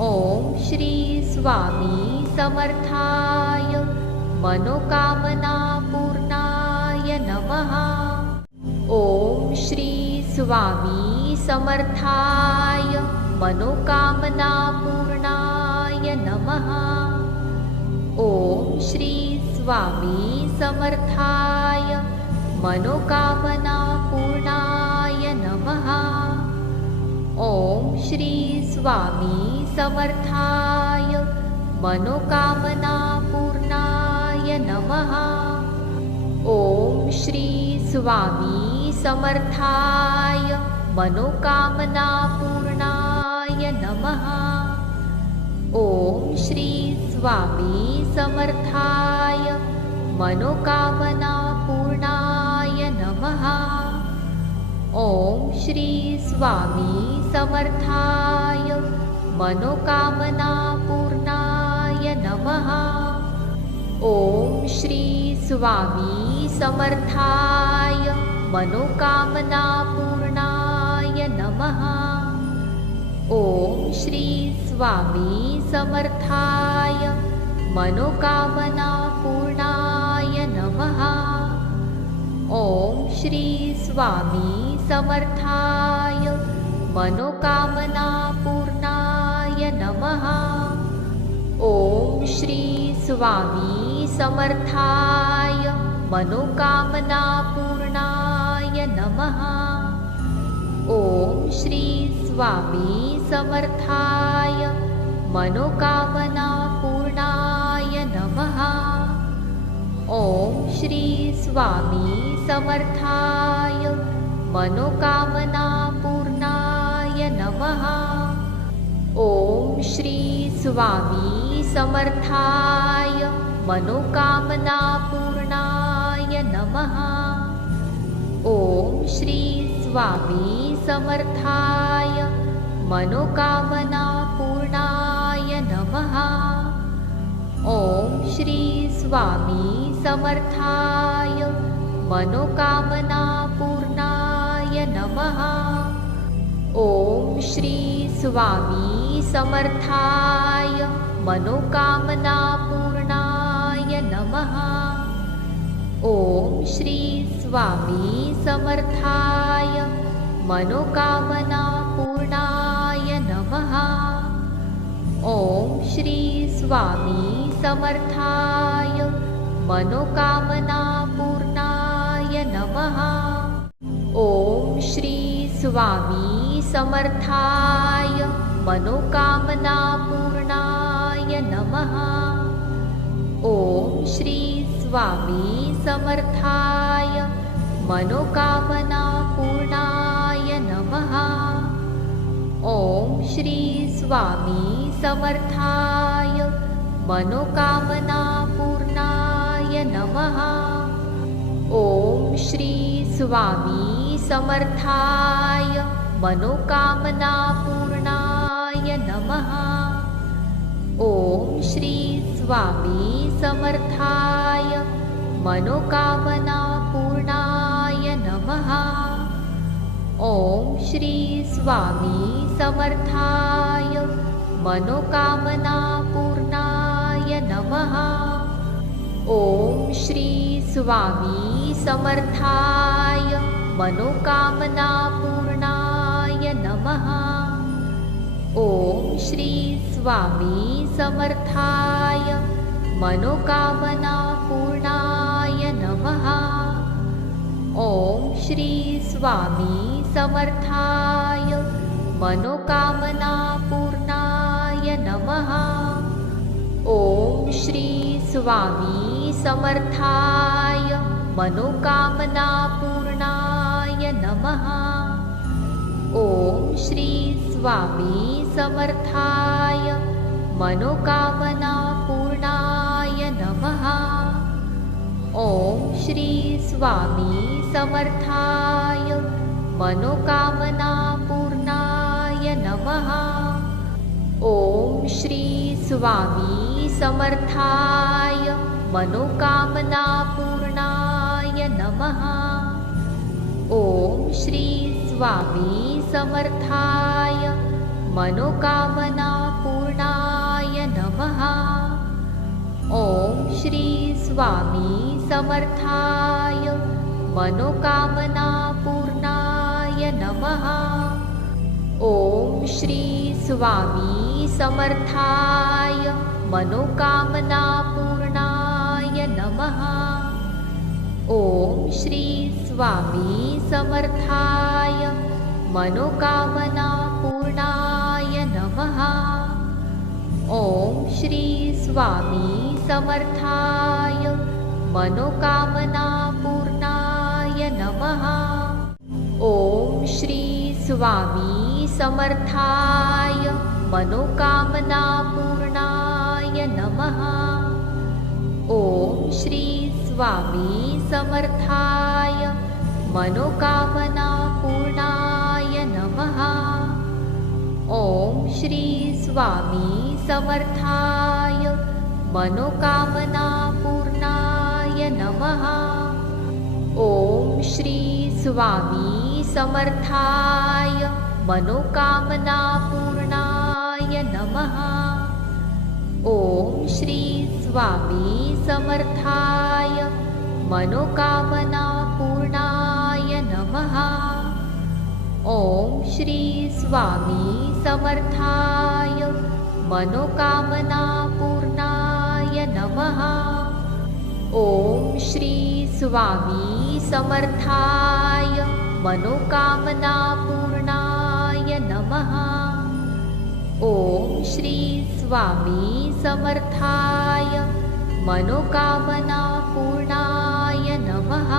ओम श्री स्वामी समर्थाय मनोकामना पूर्णाय नमः। ओम श्री स्वामी समर्थाय मनोकामना पूर्णाय नमः। ओम श्री स्वामी समर्थाय मनोकामना पूर्णाय नमः। ओम श्री स्वामी समर्थाय मनोकामना पूर्णाय नमः। ओम श्री स्वामी समर्थाय मनोकामना पूर्णाय नमः। ओम श्री स्वामी समर्थाय मनोकामना पूर्णाय नमः। ओम श्री स्वामी समर्थाय मनोकामना पूर्णाय नमः। ओम श्री स्वामी समर्थाय मनोकामना पूर्णाय नमः। ओम श्री स्वामी समर्थाय मनोकामना पूर्णाय नमः। ओम श्री स्वामी समर्थाय मनोकामना पूर्णाय नमः। ओम श्री स्वामी समर्थाय मनोकामना पूर्णाय नमः। ओम श्री स्वामी समर्थाय मनोकामना पूर्णाय नमः। ओम श्री स्वामी समर्थाय मनोकामना पूर्णाय नमः। ओम श्री स्वामी समर्थाय मनोकामना पूर्णाय नमः। ओम श्री स्वामी समर्थाय मनोकामना पूर्णाय नमः। ओम श्री स्वामी समर्थाय मनोकामना पूर्णाय नमः। ओम श्री स्वामी समर्थाय मनोकामना पूर्णाय नमः। ओम श्री स्वामी समर्थाय मनोकामना पूर्णाय नमः। ओम श्री स्वामी समर्थाय मनोकामना पूर्णाय नमः। ओम श्री स्वामी समर्थाय मनोकामना पूर्णाय नमः। ओम श्री स्वामी समर्थाय मनोकामना पूर्णाय नमः। ओम श्री स्वामी समर्थाय मनोकामना पूर्णाय नमः। ओम श्री स्वामी समर्थाय मनोकामना पूर्णाय नमः। ओम श्री स्वामी समर्थाय मनोकामना पूर्णाय नमः। ओम श्री स्वामी समर्थाय मनोकामना पूर्णाय नमः। ओम श्री स्वामी समर्थाय मनोकामना पूर्णाय नमः। ओम श्री स्वामी समर्थाय मनोकामना पूर्णाय नमः। ओम श्री स्वामी समर्थाय मनोकामना पूर्णाय नमः। ओम श्री स्वामी समर्थाय मनोकामना पूर्णाय नमः। ओम श्री स्वामी समर्थाय मनोकामना पूर्णाय नमः। ओम श्री स्वामी समर्थाय मनोकामना पूर्णाय नमः। ओम श्री स्वामी समर्थाय मनोकामना पूर्णाय नमः। ओम श्री स्वामी समर्थाय मनोकामना पूर्णाय नमः। ओम श्री स्वामी समर्थाय मनोकामना पूर्णाय नमः। ओम श्री स्वामी समर्थाय मनोकामना पूर्णाय नमः। ओम श्री स्वामी समर्थाय मनोकामना पूर्णाय नमः। ओम श्री स्वामी समर्थाय मनोकामना पूर्णाय नमः। ओम श्री स्वामी समर्थाय मनोकामना पूर्णाय नमः। ओम श्री स्वामी समर्थाय मनोकामना पूर्णाय नमः। ओम श्री स्वामी समर्थाय मनोकामना पूर्णाय नमः। ओम श्री स्वामी समर्थाय मनोकामना पूर्णाय नमः। ओम श्री स्वामी समर्थाय मनोकामना पूर्णाय नमः। ओम श्री स्वामी समर्थाय मनोकामना पूर्णाय नमः। ओम श्री स्वामी समर्थाय मनोकामना पूर्णाय नमः। ओम श्री स्वामी समर्थाय मनोकामना पूर्णाय नमः।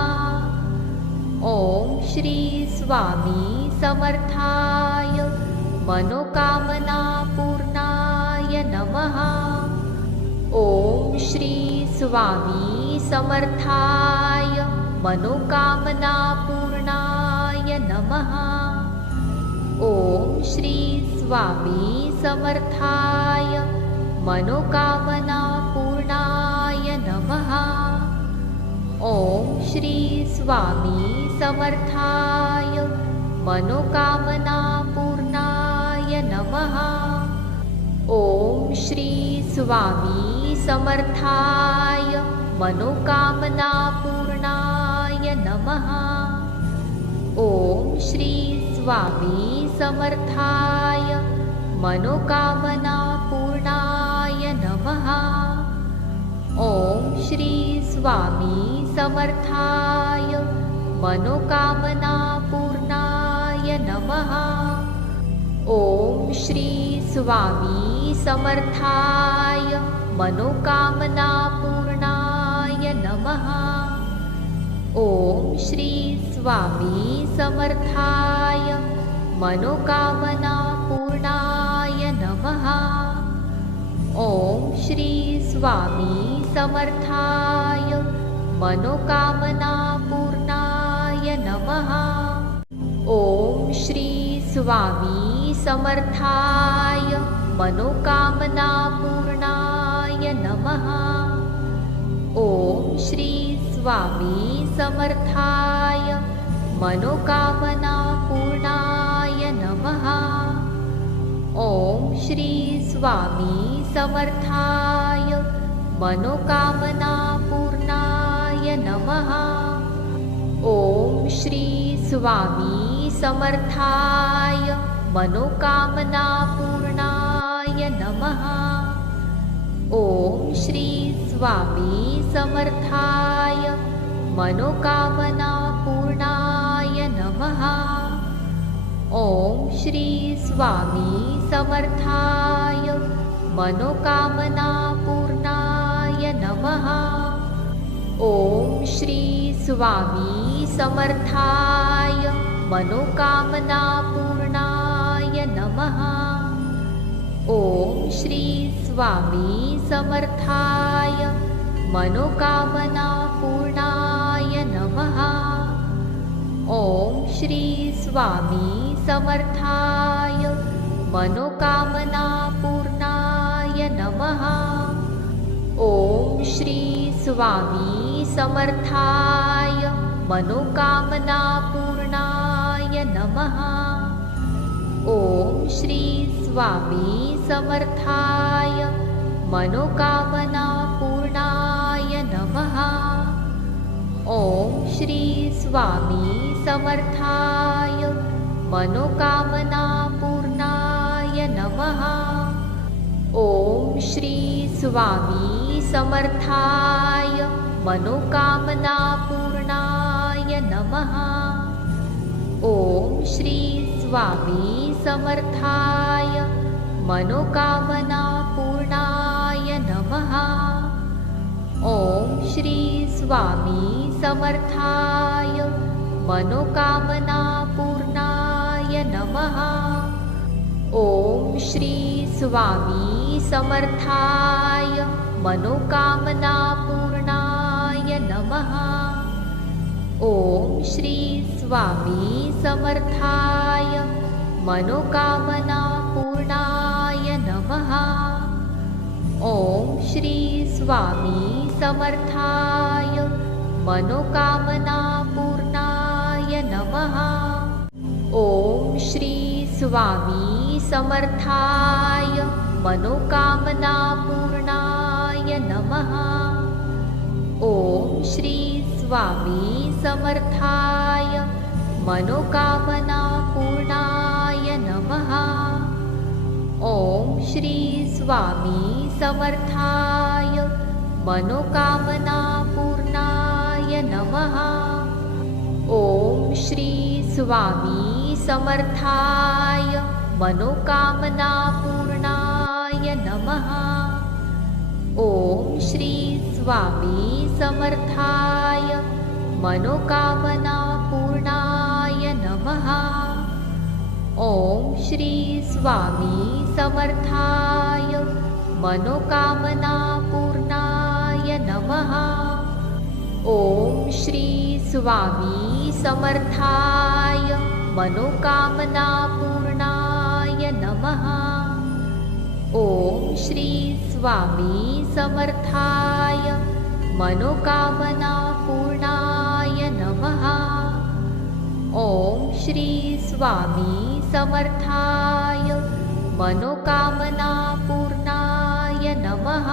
ओम श्री स्वामी समर्थाय मनोकामना पूर्णाय नमः। ओम श्री स्वामी समर्थाय मनोकामना पूर्णाय नमः। ओम श्री स्वामी समर्थाय मनोकामना पूर्णाय नमः। ओम श्री स्वामी समर्थाय मनोकामना पूर्णाय नमः। ओम श्री स्वामी समर्थाय मनोकामना पूर्णाय नमः। ओम श्री स्वामी समर्थाय मनोकामना पूर्णाय नमः। ओम श्री स्वामी समर्थाय मनोकामना पूर्णाय नमः। ओम श्री स्वामी समर्थाय मनोकामना पूर्णाय नमः। ओम श्री स्वामी समर्थाय मनोकामना पूर्णाय नमः। ओम श्री स्वामी समर्थाय मनोकामना पूर्णाय नमः। ओम श्री स्वामी समर्थाय मनोकामना पूर्णाय नमः। ओम श्री स्वामी समर्थाय मनोकामना पूर्णाय नमः। ओम श्री स्वामी समर्थाय मनोकामना पूर्णाय नमः। ओम श्री स्वामी समर्थाय मनोकामना पूर्णाय नमः। ओम श्री स्वामी समर्थाय मनोकामना पूर्णाय नमः। ओम श्री स्वामी समर्थाय मनोकामना पूर्णाय नमः। नमः। ओम श्री स्वामी समर्थाय मनोकामना पूर्णाय नमः। ओम श्री स्वामी समर्थाय मनोकामना पूर्णाय नमः। ओम श्री स्वामी समर्थाय मनोकामना पूर्णाय नमः। ओम श्री स्वामी समर्थाय मनोकामना पूर्णाय नमः। ओम श्री स्वामी समर्थाय मनोकामना पूर्णाय नमः। ओम श्री स्वामी समर्थाय मनोकामना पूर्णाय नमः। ओम श्री स्वामी समर्थाय मनोकामना पूर्णाय नमः। ओम श्री स्वामी समर्थाय मनोकामना पूर्णाय नमः। ओम श्री स्वामी समर्थाय मनोकामना पूर्णाय नमः। ओम श्री स्वामी समर्थाय मनोकामना पूर्णाय नमः। ओम श्री स्वामी समर्थाय मनोकामना पूर्णाय नमः। ओम श्री स्वामी समर्थाय मनोकामना पूर्णाय नमः। ओम श्री स्वामी समर्थाय मनोकामना पूर्णाय नमः। ओम श्री स्वामी समर्थाय मनोकामना पूर्णाय नमः। ओम श्री स्वामी समर्थाय मनोकामना पूर्णाय नमः। ओम श्री स्वामी समर्थाय मनोकामना पूर्णाय नमः। ओम श्री स्वामी समर्थाय मनोकामना पूर्णाय नमः। ओम श्री स्वामी समर्थाय मनोकामना पूर्णाय नमः। ओम श्री स्वामी समर्थाय मनोकामना पूर्णाय नमः। ओम श्री स्वामी समर्थाय मनोकामना पूर्णाय नमः। ओम श्री स्वामी समर्थाय मनोकामना पूर्णाय नमः।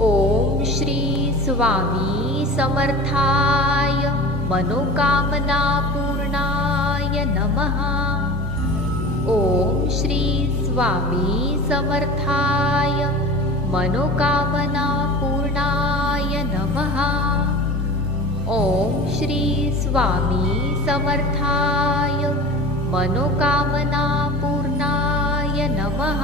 ओम श्री स्वामी समर्थाय मनोकामना पूर्णाय नमः। ओम श्री स्वामी समर्थाय मनोकामना पूर्णाय नमः। ओम श्री स्वामी समर्थाय मनोकामना पूर्णाय नमः।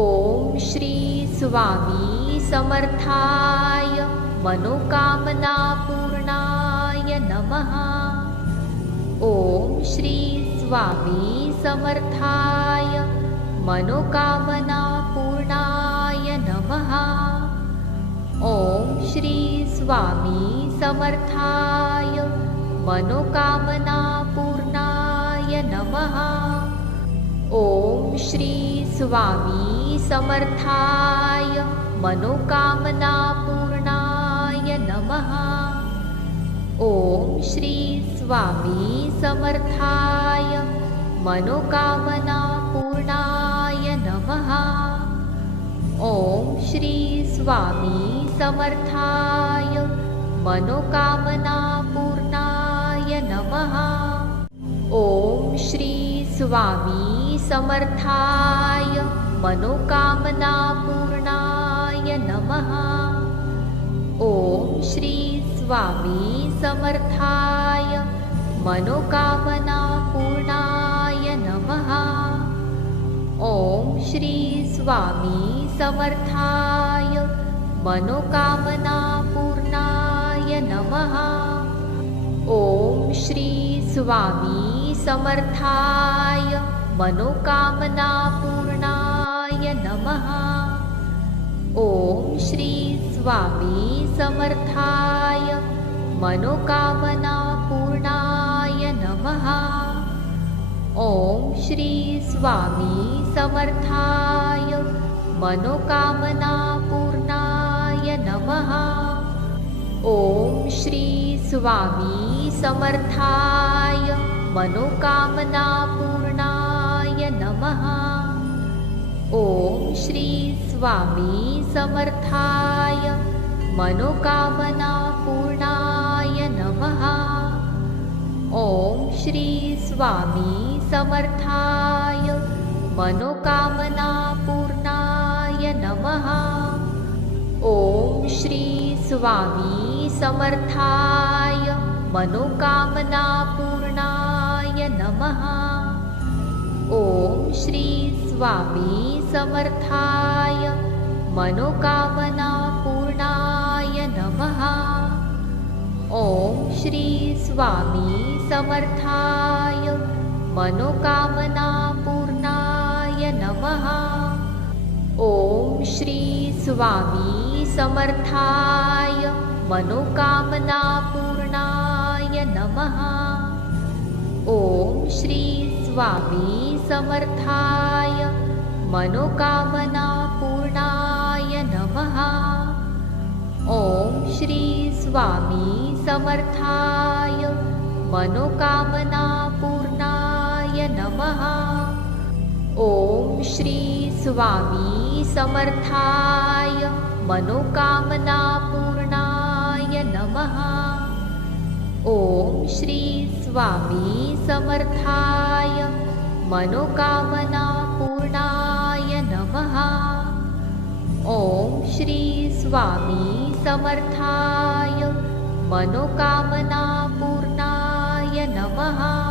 ओम श्री स्वामी समर्थाय मनोकामना पूर्णाय नमः। ओम श्री स्वामी समर्थाय मनोकामना पूर्णाय नमः। ओम श्री स्वामी समर्थाय मनोकामना पूर्णाय नमः। ओम श्री स्वामी समर्थाय मनोकामना पूर्णाय नमः। ओम श्री स्वामी समर्थाय मनोकामना पूर्णाय नमः। ओम श्री स्वामी समर्थाय मनोकामना पूर्णाय नमः। ओम श्री स्वामी समर्थाय मनोकामना पूर्णाय नमः। ओम श्री स्वामी समर्थाय मनोकामना पूर्णाय नमः। ओम श्री स्वामी समर्थाय मनोकामना पूर्णाय नमः। ओम श्री स्वामी समर्थाय मनोकामना पूर्णाय नमः। ओम श्री स्वामी समर्थाय मनोकामना पूर्णाय नमः। ओम श्री स्वामी समर्थाय मनोकामना पूर्णाय नमः। ओम श्री स्वामी समर्थाय मनोकामना पूर्णाय नमः। ओम श्री स्वामी समर्थाय मनोकामना पूर्णाय नमः। ओम श्री स्वामी समर्थाय मनोकामना पूर्णाय नमः। ओम श्री स्वामी समर्थाय मनोकामना पूर्णाय नमः। ओम श्री स्वामी समर्थाय मनोकामना पूर्णाय नमः। ओम श्री स्वामी समर्थाय मनोकामना पूर्णाय नमः। ओम श्री स्वामी समर्थाय मनोकामना पूर्णाय नमः। ओम श्री स्वामी समर्थाय मनोकामना पूर्णाय नमः। ओम श्री स्वामी समर्थाय मनोकामना पूर्णाय नमः। ओम श्री स्वामी समर्थाय मनोकामना पूर्णाय नमः। ओम श्री स्वामी समर्थाय मनोकामना पूर्णाय नमः। ओम श्री स्वामी समर्थाय मनोकामना पूर्णाय नमः।